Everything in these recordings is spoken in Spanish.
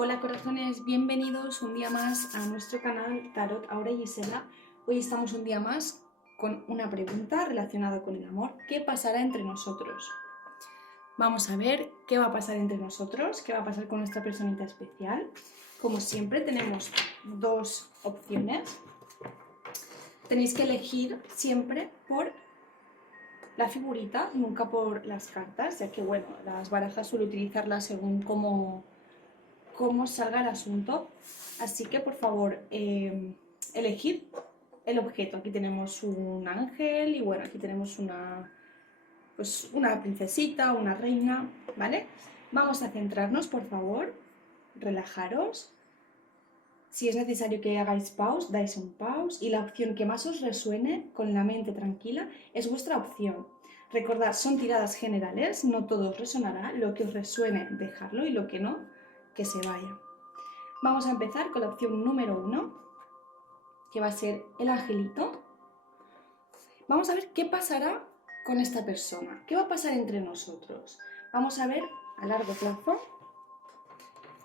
Hola corazones, bienvenidos un día más a nuestro canal Tarot Aura y Gisela. Hoy estamos un día más con una pregunta relacionada con el amor. ¿Qué pasará entre nosotros? Vamos a ver qué va a pasar entre nosotros, qué va a pasar con nuestra personita especial. Como siempre tenemos dos opciones. Tenéis que elegir siempre por la figurita, nunca por las cartas, ya que bueno, las barajas suelo utilizarlas según cómo salga el asunto. Así que por favor, elegid el objeto. Aquí tenemos un ángel y bueno, aquí tenemos pues una princesita, una reina, ¿vale? Vamos a centrarnos, por favor, relajaros. Si es necesario que hagáis pause, dais un pause y la opción que más os resuene con la mente tranquila es vuestra opción. Recordad, son tiradas generales, no todo os resonará, lo que os resuene dejarlo y lo que no, que se vaya. Vamos a empezar con la opción número 1, que va a ser el angelito. Vamos a ver qué pasará con esta persona, qué va a pasar entre nosotros. Vamos a ver a largo plazo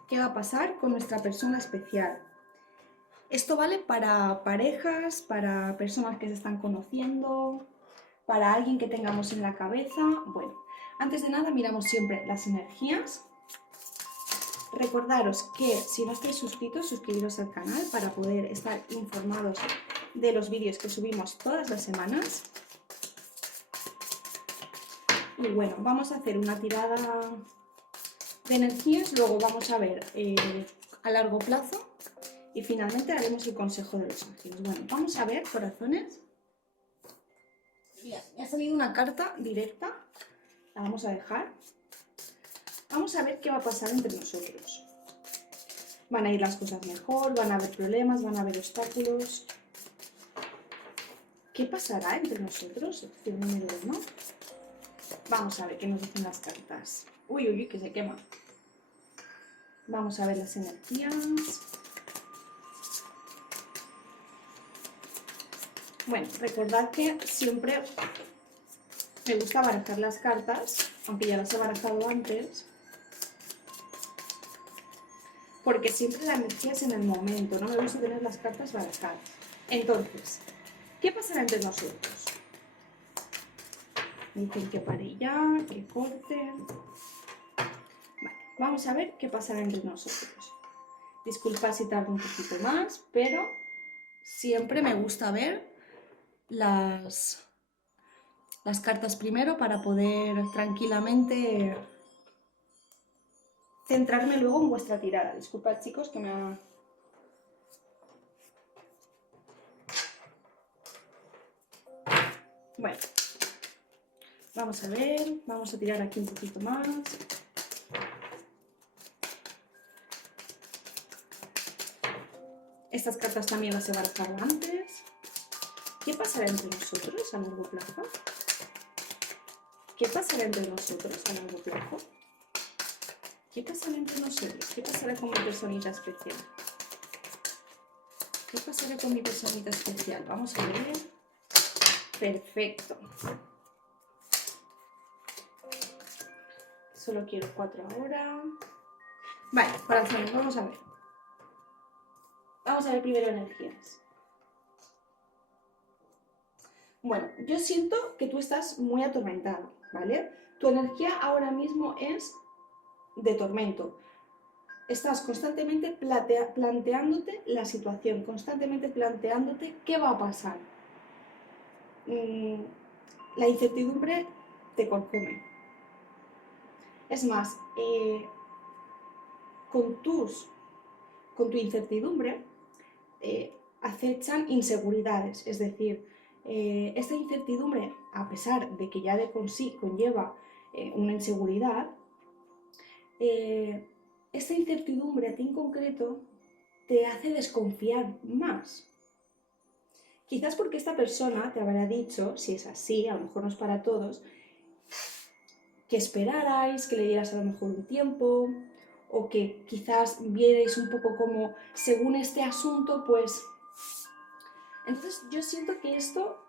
qué va a pasar con nuestra persona especial. Esto vale para parejas, para personas que se están conociendo, para alguien que tengamos en la cabeza. Bueno, antes de nada miramos siempre las energías. Recordaros que si no estáis suscritos, suscribiros al canal para poder estar informados de los vídeos que subimos todas las semanas. Y bueno, vamos a hacer una tirada de energías, luego vamos a ver a largo plazo y finalmente haremos el consejo de los ángeles. Bueno, vamos a ver, corazones. Me ha salido una carta directa, la vamos a dejar. Vamos a ver qué va a pasar entre nosotros. Van a ir las cosas mejor, van a haber problemas, van a haber obstáculos. ¿Qué pasará entre nosotros? Opción número 1. Vamos a ver qué nos dicen las cartas. Uy, uy, uy, que se quema. Vamos a ver las energías. Bueno, recordad que siempre me gusta barajar las cartas, aunque ya las he barajado antes, porque siempre la energía es en el momento, no me gusta tener las cartas barajadas. Entonces, ¿qué pasará entre nosotros? Me dicen que pare ya, que corte. Vale, vamos a ver qué pasará entre nosotros. Disculpad si tardo un poquito más, pero siempre me gusta ver las cartas primero para poder tranquilamente centrarme luego en vuestra tirada. Disculpad, chicos, que me ha... Bueno, vamos a ver, vamos a tirar aquí un poquito más. Estas cartas también las he barajado antes. ¿Qué pasará entre nosotros a largo plazo? ¿Qué pasará entre nosotros a largo plazo? ¿Qué pasará entre nosotros? ¿Qué pasará con mi personita especial? ¿Qué pasará con mi personita especial? Vamos a ver. Perfecto. Solo quiero 4 ahora. Vale, corazones, vamos a ver. Vamos a ver primero energías. Bueno, yo siento que tú estás muy atormentado, ¿vale? Tu energía ahora mismo es de tormento. Estás constantemente planteándote la situación, constantemente planteándote qué va a pasar. La incertidumbre te consume. Es más, con tu incertidumbre acechan inseguridades, es decir, esta incertidumbre, a pesar de que ya de por sí conlleva una inseguridad, esta incertidumbre a ti en concreto te hace desconfiar más. Quizás porque esta persona te habrá dicho, si es así, a lo mejor no es para todos, que esperarais, que le dieras a lo mejor un tiempo, o que quizás vierais un poco como, según este asunto, pues... Entonces yo siento que esto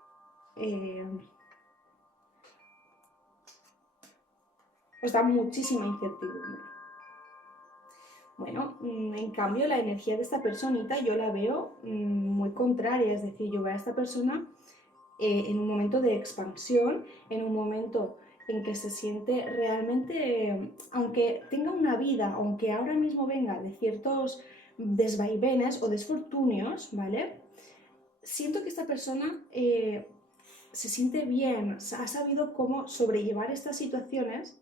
os da muchísima incertidumbre. Bueno, en cambio la energía de esta personita yo la veo muy contraria, es decir, yo veo a esta persona en un momento de expansión, en un momento en que se siente realmente, aunque tenga una vida, aunque ahora mismo venga de ciertos desvaivenes o desfortunios, ¿vale? Siento que esta persona se siente bien, ha sabido cómo sobrellevar estas situaciones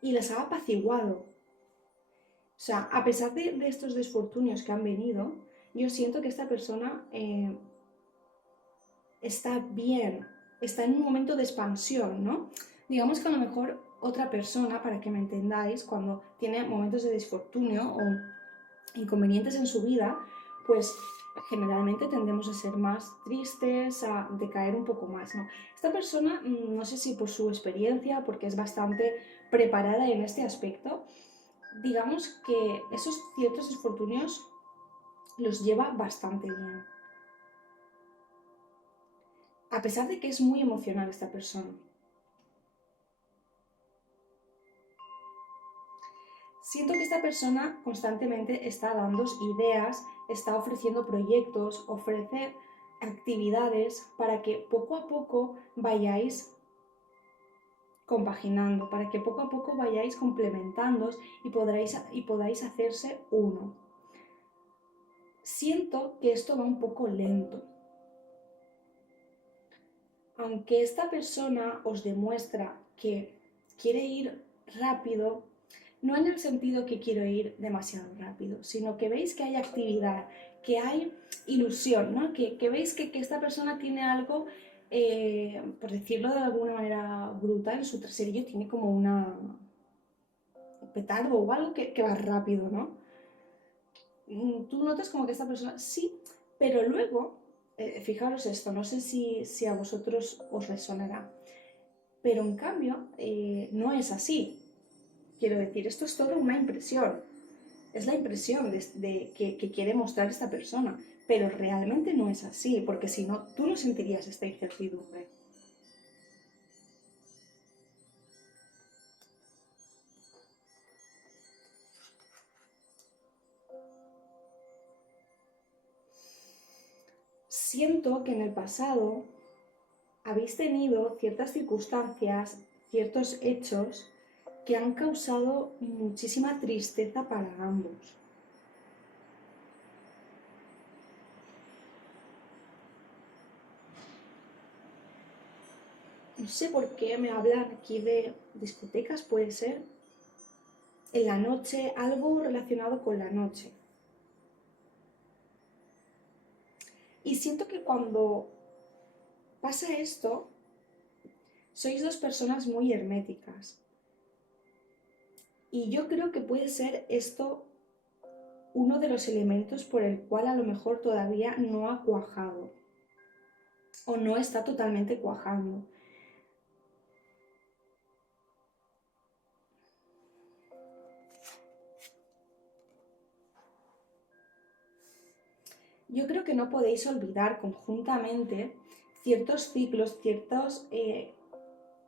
y las ha apaciguado. O sea, a pesar de estos desfortunios que han venido, yo siento que esta persona está bien, está en un momento de expansión, ¿no? Digamos que a lo mejor otra persona, para que me entendáis, cuando tiene momentos de desfortunio o inconvenientes en su vida, pues generalmente tendemos a ser más tristes, a decaer un poco más, ¿no? Esta persona, no sé si por su experiencia, porque es bastante preparada en este aspecto, digamos que esos ciertos desfortunios los lleva bastante bien. A pesar de que es muy emocional esta persona. Siento que esta persona constantemente está dando ideas, está ofreciendo proyectos, ofrece actividades para que poco a poco vayáis compaginando, para que poco a poco vayáis complementándoos y podáis hacerse uno. Siento que esto va un poco lento. Aunque esta persona os demuestra que quiere ir rápido, no en el sentido que quiero ir demasiado rápido, sino que veis que hay actividad, que hay ilusión, ¿no? que veis que esta persona tiene algo, por decirlo de alguna manera bruta, en su traserillo tiene como un petardo o algo que va rápido, ¿no? Tú notas como que esta persona sí, pero luego, fijaros esto, no sé si a vosotros os resonará, pero en cambio no es así. Quiero decir, esto es todo una impresión, es la impresión que quiere mostrar esta persona, pero realmente no es así, porque si no, tú no sentirías esta incertidumbre. Siento que en el pasado habéis tenido ciertas circunstancias, ciertos hechos que han causado muchísima tristeza para ambos. No sé por qué me hablan aquí de discotecas, puede ser. En la noche, algo relacionado con la noche. Y siento que cuando pasa esto, sois dos personas muy herméticas. Y yo creo que puede ser esto uno de los elementos por el cual a lo mejor todavía no ha cuajado o no está totalmente cuajando. Yo creo que no podéis olvidar conjuntamente ciertos ciclos, ciertos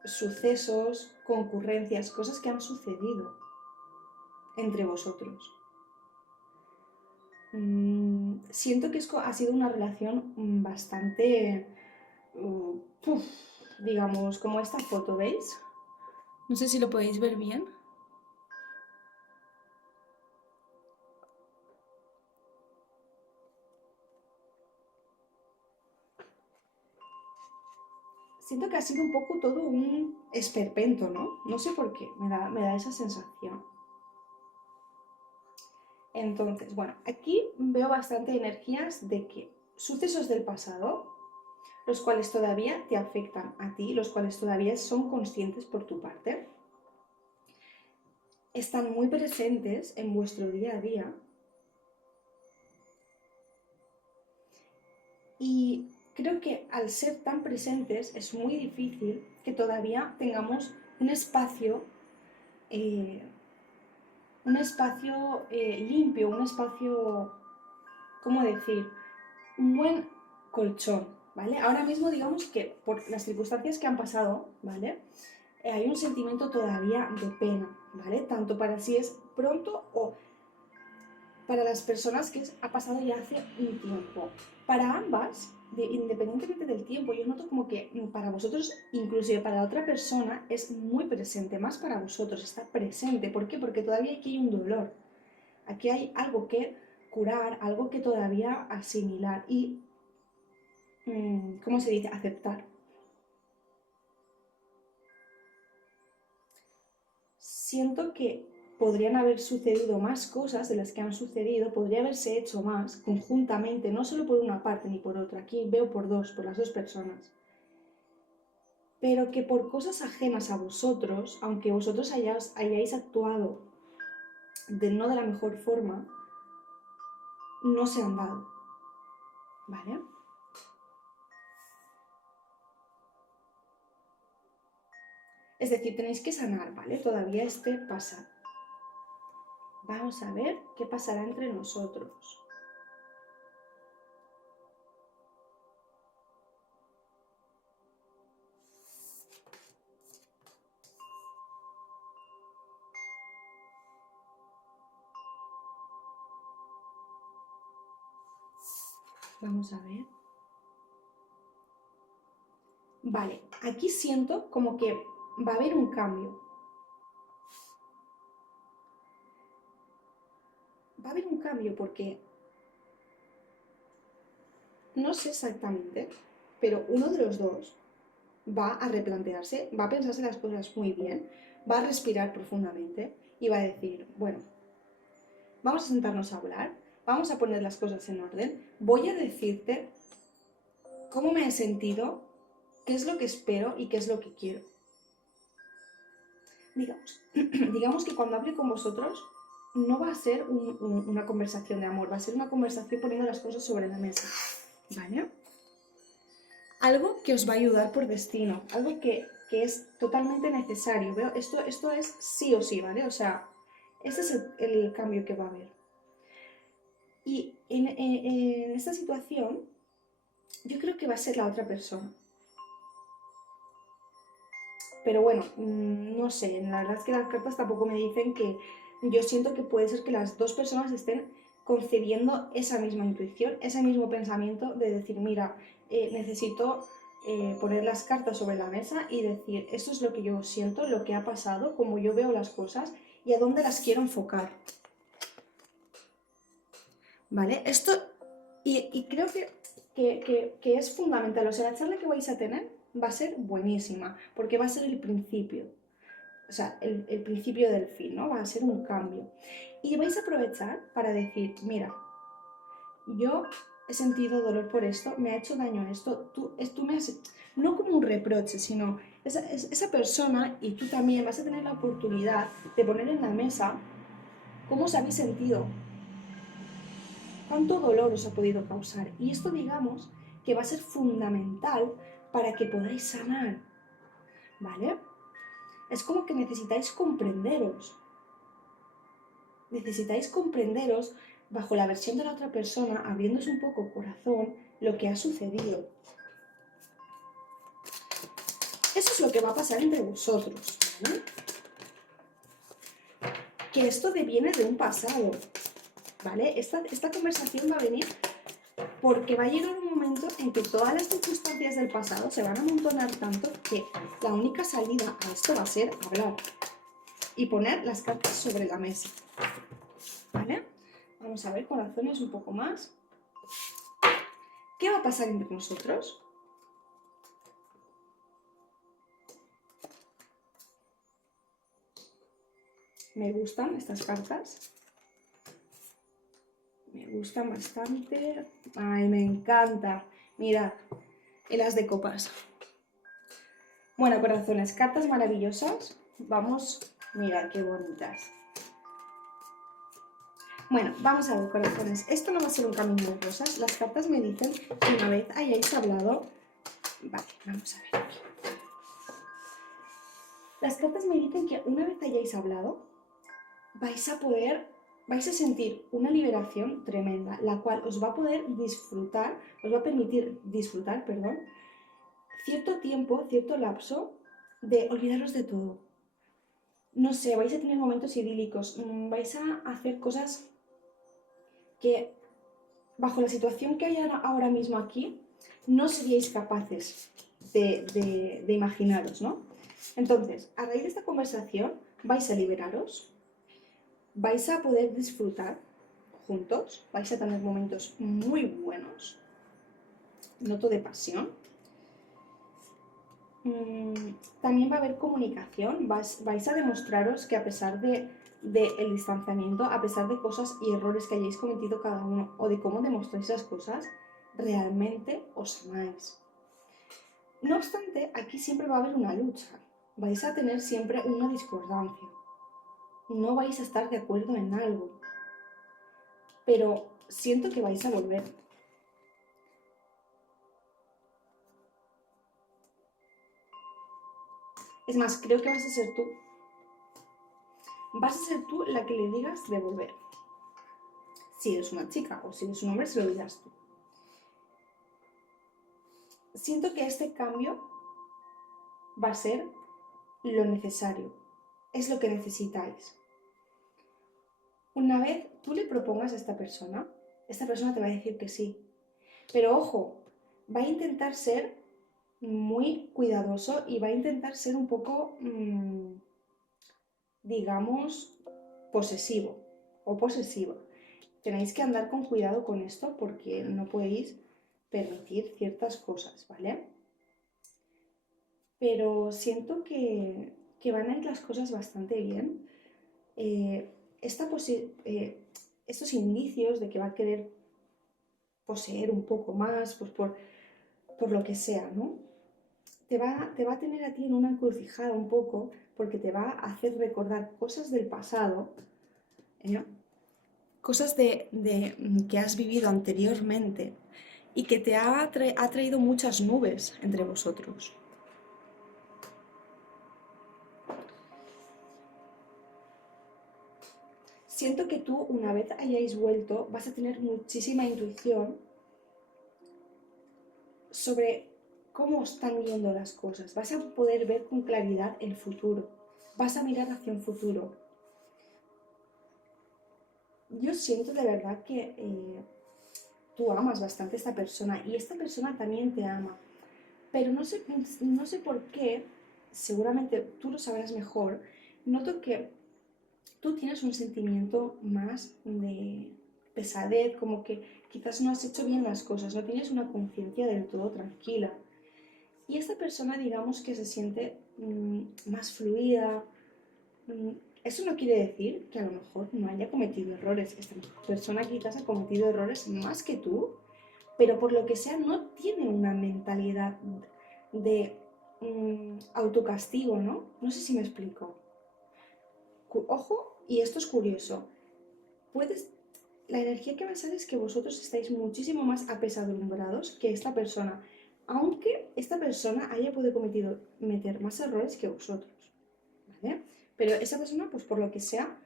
sucesos, concurrencias, cosas que han sucedido entre vosotros. Siento que ha sido una relación bastante, digamos, como esta foto, ¿veis? No sé si lo podéis ver bien. Siento que ha sido un poco todo un esperpento, ¿no? No sé por qué, me da esa sensación. Entonces, bueno, aquí veo bastante energías de que sucesos del pasado, los cuales todavía te afectan a ti, los cuales todavía son conscientes por tu parte, están muy presentes en vuestro día a día y creo que al ser tan presentes es muy difícil que todavía tengamos un espacio eh, limpio, un espacio, ¿cómo decir? Un buen colchón, ¿vale? Ahora mismo digamos que por las circunstancias que han pasado, ¿vale? Hay un sentimiento todavía de pena, ¿vale? Tanto para si es pronto o para las personas que ha pasado ya hace un tiempo. Para ambas, independientemente del tiempo, yo noto como que para vosotros, inclusive para la otra persona, es muy presente, más para vosotros, está presente. ¿Por qué? Porque todavía aquí hay un dolor, aquí hay algo que curar, algo que todavía asimilar y, ¿cómo se dice?, aceptar. Siento que podrían haber sucedido más cosas de las que han sucedido, podría haberse hecho más conjuntamente, no solo por una parte ni por otra, aquí veo por dos, por las dos personas, pero que por cosas ajenas a vosotros, aunque vosotros hayáis actuado no de la mejor forma, no se han dado, ¿vale? Es decir, tenéis que sanar, ¿vale? Todavía este pasado. Vamos a ver qué pasará entre nosotros. Vamos a ver. Vale, aquí siento como que va a haber un cambio. Va a haber un cambio porque no sé exactamente, pero uno de los dos va a replantearse, va a pensarse las cosas muy bien, va a respirar profundamente y va a decir, bueno, vamos a sentarnos a hablar, vamos a poner las cosas en orden, voy a decirte cómo me he sentido, qué es lo que espero y qué es lo que quiero. Digamos que cuando hable con vosotros no va a ser una conversación de amor, va a ser una conversación poniendo las cosas sobre la mesa, ¿vale? Algo que os va a ayudar por destino, algo que es totalmente necesario. ¿Veo? Esto es sí o sí, ¿vale? O sea, ese es el cambio que va a haber. Y en esta situación, yo creo que va a ser la otra persona. Pero bueno, no sé, la verdad es que las cartas tampoco me dicen que yo siento que puede ser que las dos personas estén concediendo esa misma intuición, ese mismo pensamiento de decir, mira, necesito poner las cartas sobre la mesa y decir, esto es lo que yo siento, lo que ha pasado, cómo yo veo las cosas y a dónde las quiero enfocar. ¿Vale? Esto, y creo que es fundamental, o sea, la charla que vais a tener va a ser buenísima, porque va a ser el principio, o sea, el principio del fin, ¿no? Va a ser un cambio. Y vais a aprovechar para decir, mira, yo he sentido dolor por esto, me ha hecho daño esto, tú me has... No como un reproche, sino esa persona y tú también vas a tener la oportunidad de poner en la mesa cómo os habéis sentido, cuánto dolor os ha podido causar. Y esto digamos que va a ser fundamental para que podáis sanar, ¿vale? Es como que necesitáis comprenderos. Necesitáis comprenderos bajo la versión de la otra persona, abriéndose un poco el corazón, lo que ha sucedido. Eso es lo que va a pasar entre vosotros, ¿vale? Que esto deviene de un pasado, ¿vale? Esta conversación va a venir porque va a llegar un momento en que todas las circunstancias del pasado se van a amontonar tanto que la única salida a esto va a ser hablar y poner las cartas sobre la mesa, ¿vale? Vamos a ver, corazones, un poco más. ¿Qué va a pasar entre nosotros? Me gustan estas cartas. Me gustan bastante. Ay, me encanta. Mirad, el as de copas. Bueno, corazones, cartas maravillosas. Vamos, mirad qué bonitas. Bueno, vamos a ver, corazones. Esto no va a ser un camino de rosas. Las cartas me dicen que una vez hayáis hablado... Vale, vamos a ver aquí. Las cartas me dicen que una vez hayáis hablado, vais a sentir una liberación tremenda, la cual os va a permitir disfrutar, perdón, cierto tiempo, cierto lapso de olvidaros de todo. No sé, vais a tener momentos idílicos, vais a hacer cosas que bajo la situación que hay ahora mismo aquí, no seríais capaces de imaginaros, ¿no? Entonces, a raíz de esta conversación, vais a liberaros, vais a poder disfrutar juntos, vais a tener momentos muy buenos, noto de pasión. También va a haber comunicación, vais a demostraros que a pesar del distanciamiento, a pesar de cosas y errores que hayáis cometido cada uno o de cómo demostráis las cosas, realmente os amáis. No obstante, aquí siempre va a haber una lucha, vais a tener siempre una discordancia, no vais a estar de acuerdo en algo, pero siento que vais a volver. Es más, creo que vas a ser tú. Vas a ser tú la que le digas de volver. Si eres una chica o si eres un hombre, se lo dirás tú. Siento que este cambio va a ser lo necesario. Es lo que necesitáis. Una vez tú le propongas a esta persona te va a decir que sí. Pero ojo, va a intentar ser muy cuidadoso y va a intentar ser un poco, digamos, posesivo o posesiva. Tenéis que andar con cuidado con esto porque no podéis permitir ciertas cosas, ¿vale? Pero siento que van a ir las cosas bastante bien. Estos indicios de que va a querer poseer un poco más, pues por lo que sea, ¿no? Te va a tener a ti en una encrucijada un poco porque te va a hacer recordar cosas del pasado, ¿eh? Cosas que has vivido anteriormente y que te ha traído muchas nubes entre vosotros. Siento que tú, una vez hayáis vuelto, vas a tener muchísima intuición sobre cómo están yendo las cosas. Vas a poder ver con claridad el futuro. Vas a mirar hacia un futuro. Yo siento de verdad que tú amas bastante a esta persona y esta persona también te ama. Pero no sé por qué, seguramente tú lo sabrás mejor, noto que tú tienes un sentimiento más de pesadez, como que quizás no has hecho bien las cosas, no tienes una conciencia del todo tranquila. Y esta persona, digamos que se siente más fluida. Eso no quiere decir que a lo mejor no haya cometido errores. Esta persona quizás ha cometido errores más que tú, pero por lo que sea no tiene una mentalidad de autocastigo, ¿no? No sé si me explico. Ojo, y esto es curioso. La energía que va a ser es que vosotros estáis muchísimo más apesadumbrados que esta persona, aunque esta persona haya podido cometer más errores que vosotros, ¿vale? Pero esa persona, pues por lo que sea,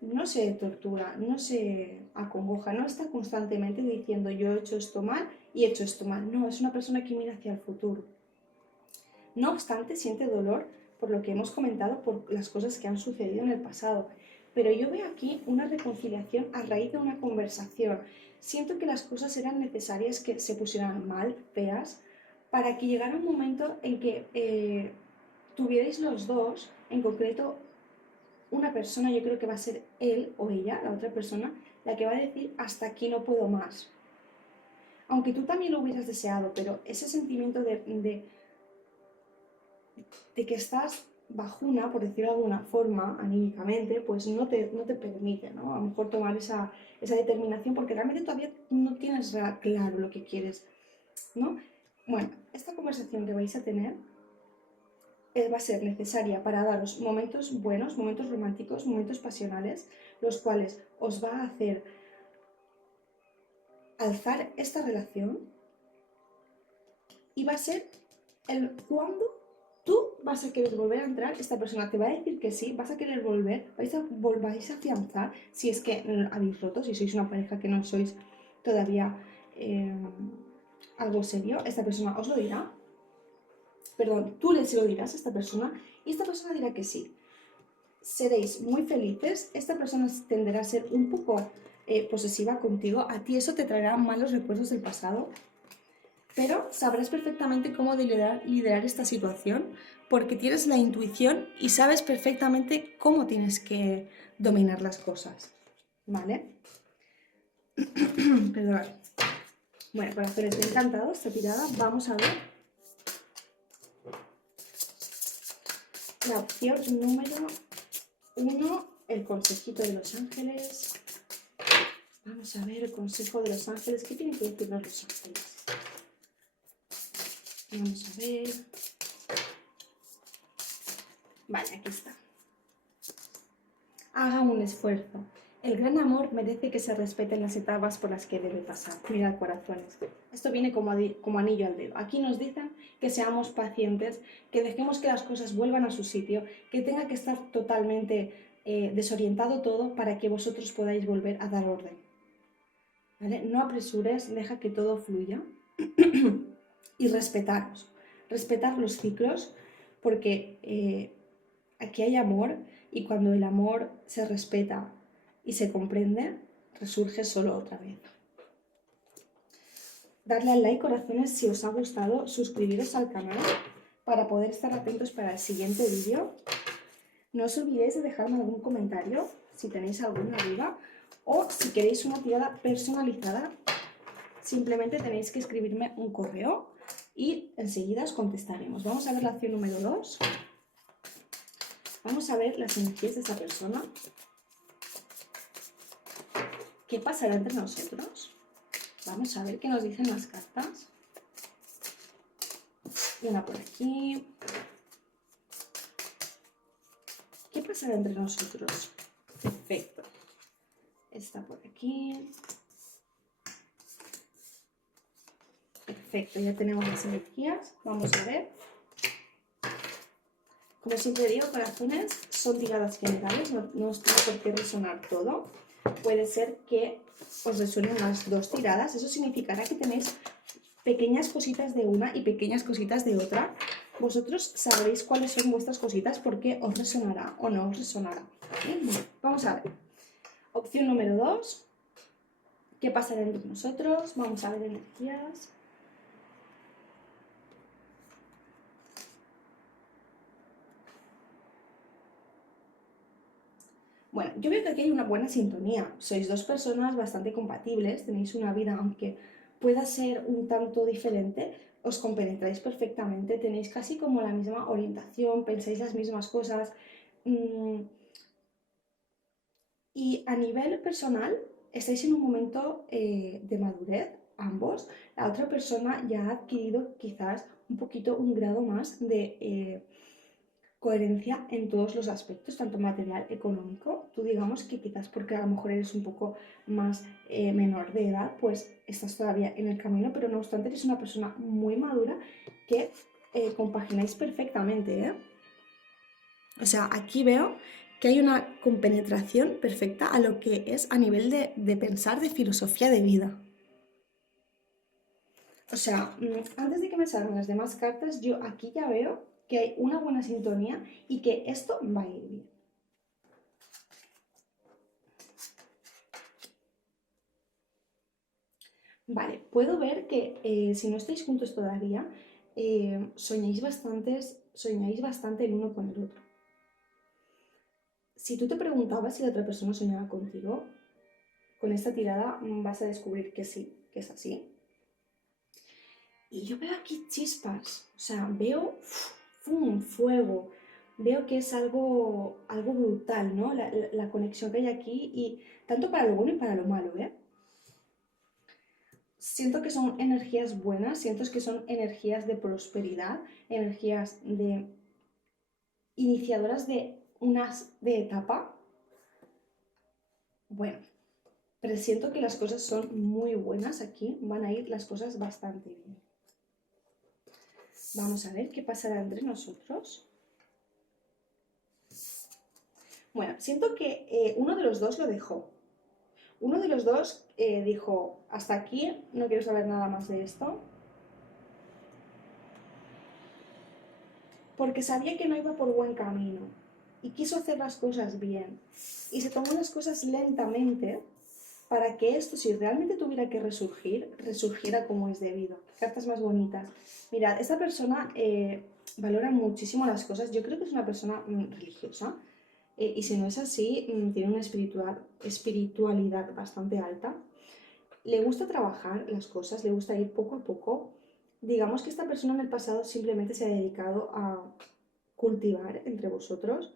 no se tortura, no se acongoja, no está constantemente diciendo yo he hecho esto mal y he hecho esto mal. No, es una persona que mira hacia el futuro. No obstante, siente dolor por lo que hemos comentado, por las cosas que han sucedido en el pasado. Pero yo veo aquí una reconciliación a raíz de una conversación. Siento que las cosas eran necesarias que se pusieran mal, feas, para que llegara un momento en que tuvierais los dos, en concreto una persona, yo creo que va a ser él o ella, la otra persona, la que va a decir hasta aquí no puedo más. Aunque tú también lo hubieras deseado, pero ese sentimiento de que estás bajuna, por decirlo de alguna forma, anímicamente, pues no te permite, ¿no? A lo mejor tomar esa determinación porque realmente todavía no tienes claro lo que quieres, ¿no? Bueno, esta conversación que vais a tener va a ser necesaria para daros momentos buenos, momentos románticos, momentos pasionales, los cuales os va a hacer alzar esta relación y va a ser el cuándo tú vas a querer volver a entrar, esta persona te va a decir que sí, vas a querer volver, vais a afianzar, si es que habéis roto, si sois una pareja que no sois todavía algo serio, esta persona os lo dirá, perdón, tú se lo dirás a esta persona y esta persona dirá que sí. Seréis muy felices, esta persona tenderá a ser un poco posesiva contigo, a ti eso te traerá malos recuerdos del pasado, pero sabrás perfectamente cómo liderar esta situación porque tienes la intuición y sabes perfectamente cómo tienes que dominar las cosas, ¿vale? Perdón. Bueno, corazones, me ha encantado esta tirada. Vamos a ver la opción número 1, el consejito de los ángeles. Vamos a ver el consejo de los ángeles. ¿Qué tienen que decirnos los ángeles? Vamos a ver. Vale, aquí está. Haga un esfuerzo. El gran amor merece que se respeten las etapas por las que debe pasar. Mirad, corazones. Esto viene como anillo al dedo. Aquí nos dicen que seamos pacientes, que dejemos que las cosas vuelvan a su sitio, que tenga que estar totalmente desorientado todo para que vosotros podáis volver a dar orden. ¿Vale? No apresures, deja que todo fluya y respetaros. Respetar los ciclos porque aquí hay amor y cuando el amor se respeta y se comprende, resurge solo otra vez. Darle al like, corazones, si os ha gustado, suscribiros al canal para poder estar atentos para el siguiente vídeo. No os olvidéis de dejarme algún comentario si tenéis alguna duda o si queréis una tirada personalizada, simplemente tenéis que escribirme un correo y enseguida os contestaremos. Vamos a ver la opción número 2. Vamos a ver las energías de esta persona. ¿Qué pasará entre nosotros? Vamos a ver qué nos dicen las cartas. Una por aquí. ¿Qué pasará entre nosotros? Perfecto. Esta por aquí. Perfecto, ya tenemos las energías. Vamos a ver. Como siempre digo, corazones, son tiradas generales, no os tiene por qué resonar todo. Puede ser que os resuenen las dos tiradas, eso significará que tenéis pequeñas cositas de una y pequeñas cositas de otra. Vosotros sabréis cuáles son vuestras cositas porque os resonará o no os resonará. Vamos a ver. Opción número 2. ¿Qué pasará entre nosotros? Vamos a ver energías. Bueno, yo veo que aquí hay una buena sintonía. Sois dos personas bastante compatibles, tenéis una vida, aunque pueda ser un tanto diferente, os compenetráis perfectamente, tenéis casi como la misma orientación, pensáis las mismas cosas. Y a nivel personal, estáis en un momento de madurez, ambos. La otra persona ya ha adquirido quizás un poquito un grado más de coherencia en todos los aspectos, tanto material, económico. Tú digamos que quizás porque a lo mejor eres un poco más menor de edad, pues estás todavía en el camino, pero no obstante eres una persona muy madura que compagináis perfectamente, ¿eh? O sea, aquí veo que hay una compenetración perfecta a lo que es a nivel de pensar, de filosofía de vida. O sea, antes de que me salgan las demás cartas, yo aquí ya veo que hay una buena sintonía y que esto va a ir bien. Vale, puedo ver que si no estáis juntos todavía, soñáis bastante el uno con el otro. Si tú te preguntabas si la otra persona soñaba contigo, con esta tirada vas a descubrir que sí, que es así. Y yo veo aquí chispas, o sea, veo fuego, veo que es algo brutal, ¿no? La conexión que hay aquí, y tanto para lo bueno y para lo malo, ¿eh? Siento que son energías buenas, siento que son energías de prosperidad, energías de iniciadoras de etapa. Bueno, presiento que las cosas son muy buenas aquí, van a ir las cosas bastante bien. Vamos a ver qué pasará entre nosotros. Bueno, siento que uno de los dos lo dejó. Uno de los dos dijo, hasta aquí, no quiero saber nada más de esto. Porque sabía que no iba por buen camino y quiso hacer las cosas bien. Y se tomó las cosas lentamente para que esto, si realmente tuviera que resurgir, resurgiera como es debido. Cartas más bonitas. Mirad, esta persona valora muchísimo las cosas. Yo creo que es una persona religiosa. Y si no es así, tiene una espiritualidad bastante alta. Le gusta trabajar las cosas, le gusta ir poco a poco. Digamos que esta persona en el pasado simplemente se ha dedicado a cultivar entre vosotros.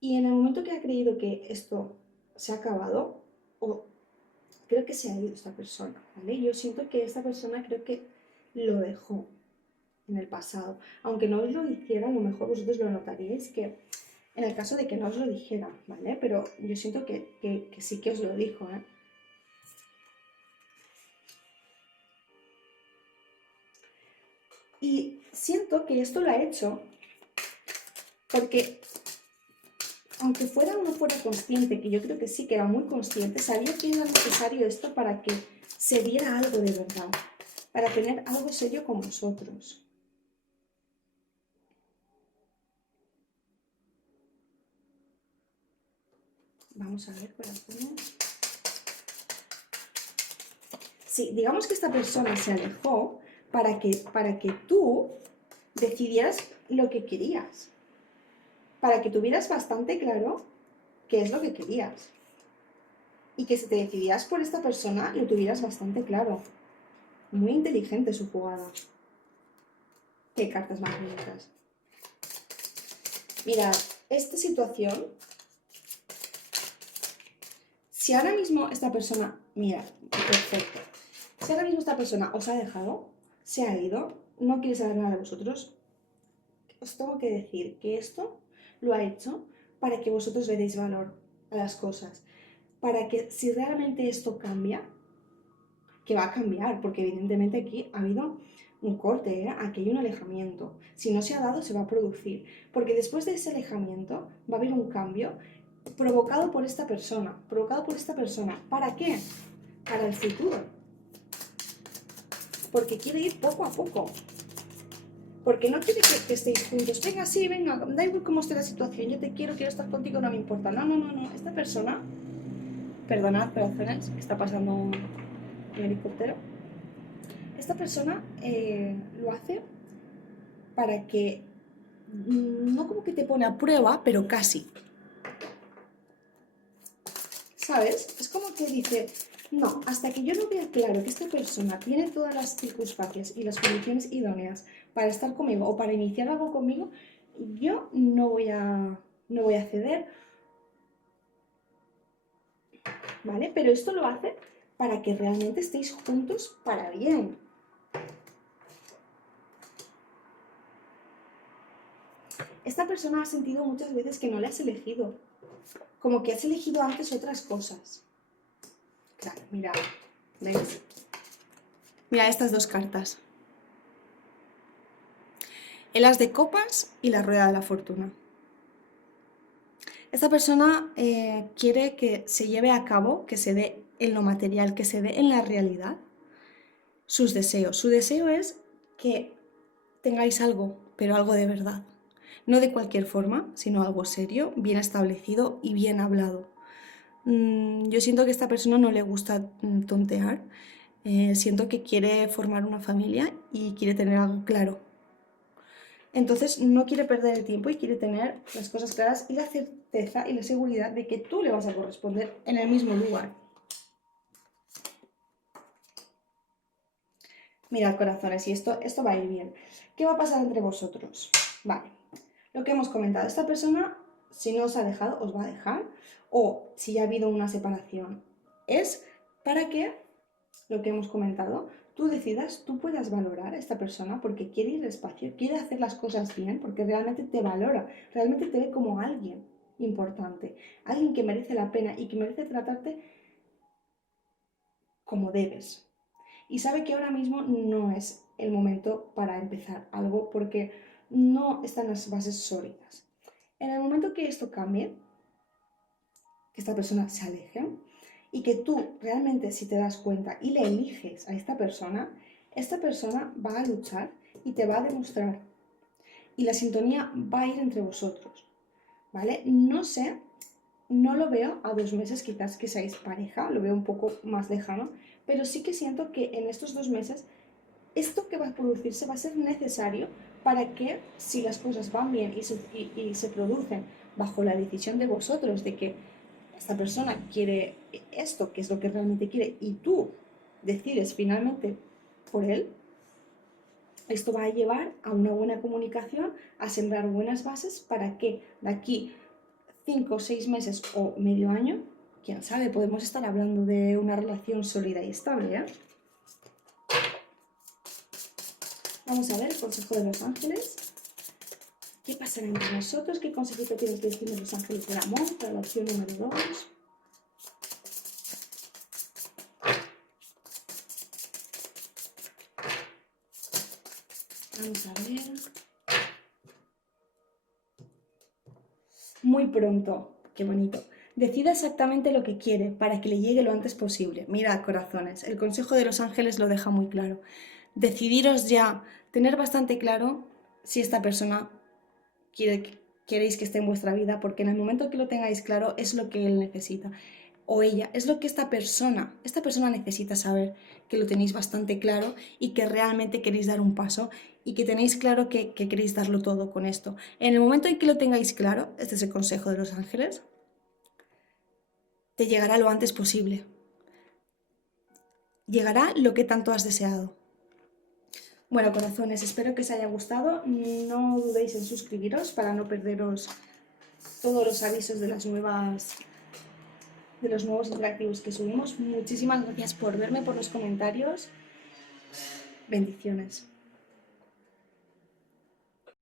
Y en el momento que ha creído que esto se ha acabado, o creo que se ha ido esta persona, ¿vale? Yo siento que esta persona creo que lo dejó en el pasado. Aunque no os lo hiciera, a lo mejor vosotros lo notaríais que en el caso de que no os lo dijera, ¿vale? Pero yo siento que sí que os lo dijo, ¿eh? Y siento que esto lo ha hecho porque, aunque fuera o no fuera consciente, que yo creo que sí que era muy consciente, sabía que era necesario esto para que se diera algo de verdad, para tener algo serio con vosotros. Vamos a ver, corazones. Sí, digamos que esta persona se alejó para que tú decidieras lo que querías, para que tuvieras bastante claro qué es lo que querías y que si te decidieras por esta persona lo tuvieras bastante claro. Muy inteligente su jugada. Qué cartas más bonitas. Mirad, esta situación, si ahora mismo esta persona, mirad, perfecto, si ahora mismo esta persona os ha dejado, se ha ido, no quiere saber nada de vosotros, os tengo que decir que esto lo ha hecho para que vosotros le deis valor a las cosas, para que si realmente esto cambia, que va a cambiar, porque evidentemente aquí ha habido un corte, ¿eh? Aquí hay un alejamiento. Si no se ha dado, se va a producir, porque después de ese alejamiento va a haber un cambio provocado por esta persona, provocado por esta persona. ¿Para qué? Para el futuro. Porque quiere ir poco a poco. Porque no quiere que estéis juntos. Venga, sí, venga, da igual cómo esté la situación. Yo te quiero estar contigo, no me importa. No, no, no, no. Esta persona, perdonad, corazones, está pasando un helicóptero. Esta persona lo hace para que, no como que te pone a prueba, pero casi. ¿Sabes? Es como que dice, no, hasta que yo no vea claro que esta persona tiene todas las circunstancias y las condiciones idóneas para estar conmigo o para iniciar algo conmigo, yo no voy a ceder, ¿vale? Pero esto lo hace para que realmente estéis juntos para bien. Esta persona ha sentido muchas veces que no le has elegido, como que has elegido antes otras cosas. Claro, mira, ¿veis? Mira estas dos cartas. El as de copas y la rueda de la fortuna. Esta persona quiere que se lleve a cabo, que se dé en lo material, que se dé en la realidad sus deseos. Su deseo es que tengáis algo, pero algo de verdad. No de cualquier forma, sino algo serio, bien establecido y bien hablado. Yo siento que a esta persona no le gusta tontear. Siento que quiere formar una familia y quiere tener algo claro. Entonces no quiere perder el tiempo y quiere tener las cosas claras y la certeza y la seguridad de que tú le vas a corresponder en el mismo lugar. Mirad, corazones, y esto va a ir bien. ¿Qué va a pasar entre vosotros? Vale, lo que hemos comentado, esta persona, si no os ha dejado, os va a dejar, o si ya ha habido una separación, es para que, lo que hemos comentado, tú decidas, tú puedas valorar a esta persona porque quiere ir despacio, quiere hacer las cosas bien, porque realmente te valora, realmente te ve como alguien importante, alguien que merece la pena y que merece tratarte como debes. Y sabe que ahora mismo no es el momento para empezar algo porque no están las bases sólidas. En el momento que esto cambie, que esta persona se aleje y que tú realmente si te das cuenta y le eliges a esta persona va a luchar y te va a demostrar y la sintonía va a ir entre vosotros, ¿vale? No sé no lo veo a 2 meses, quizás que seáis pareja, lo veo un poco más lejano, pero sí que siento que en estos 2 meses esto que va a producirse va a ser necesario para que, si las cosas van bien y se producen bajo la decisión de vosotros, de que esta persona quiere esto, que es lo que realmente quiere, y tú decides finalmente por él, esto va a llevar a una buena comunicación, a sembrar buenas bases para que de aquí 5 o 6 meses o medio año, quién sabe, podemos estar hablando de una relación sólida y estable, ¿eh? Vamos a ver el consejo de los ángeles. ¿Qué pasará entre nosotros? ¿Qué consejito tienen que decirme los ángeles del amor para la opción número 2? Vamos a ver. Muy pronto. Qué bonito. Decida exactamente lo que quiere para que le llegue lo antes posible. Mirad, corazones, el consejo de los ángeles lo deja muy claro. Decidiros ya, tener bastante claro si esta persona queréis que esté en vuestra vida, porque en el momento que lo tengáis claro es lo que él necesita o ella, es lo que esta persona necesita saber, que lo tenéis bastante claro y que realmente queréis dar un paso y que tenéis claro que queréis darlo todo con esto. En el momento en que lo tengáis claro, este es el consejo de los ángeles, te llegará lo antes posible. Llegará lo que tanto has deseado. Bueno, corazones, espero que os haya gustado. No dudéis en suscribiros para no perderos todos los avisos de los nuevos interactivos que subimos. Muchísimas gracias por verme, por los comentarios. Bendiciones.